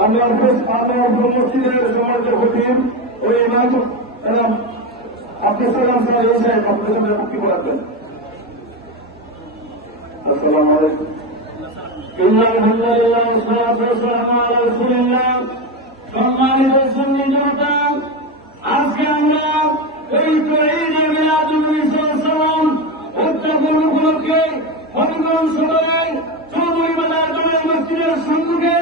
আমরা মসজিদের সম্মানিত খতিব ওই ইমাম আব্দুল সালাম স্যার এই সাহেব আপনাদের সামনে বক্তব্য রাখবেন। আসসালামু আলাইকুম। সম্মানিত সুন্নি জনতা, আজকে আমরা এই উদযাপন উপলক্ষে হবিগঞ্জ সদরের চৌধুরী বাজার জনের মসজিদের সম্মুখে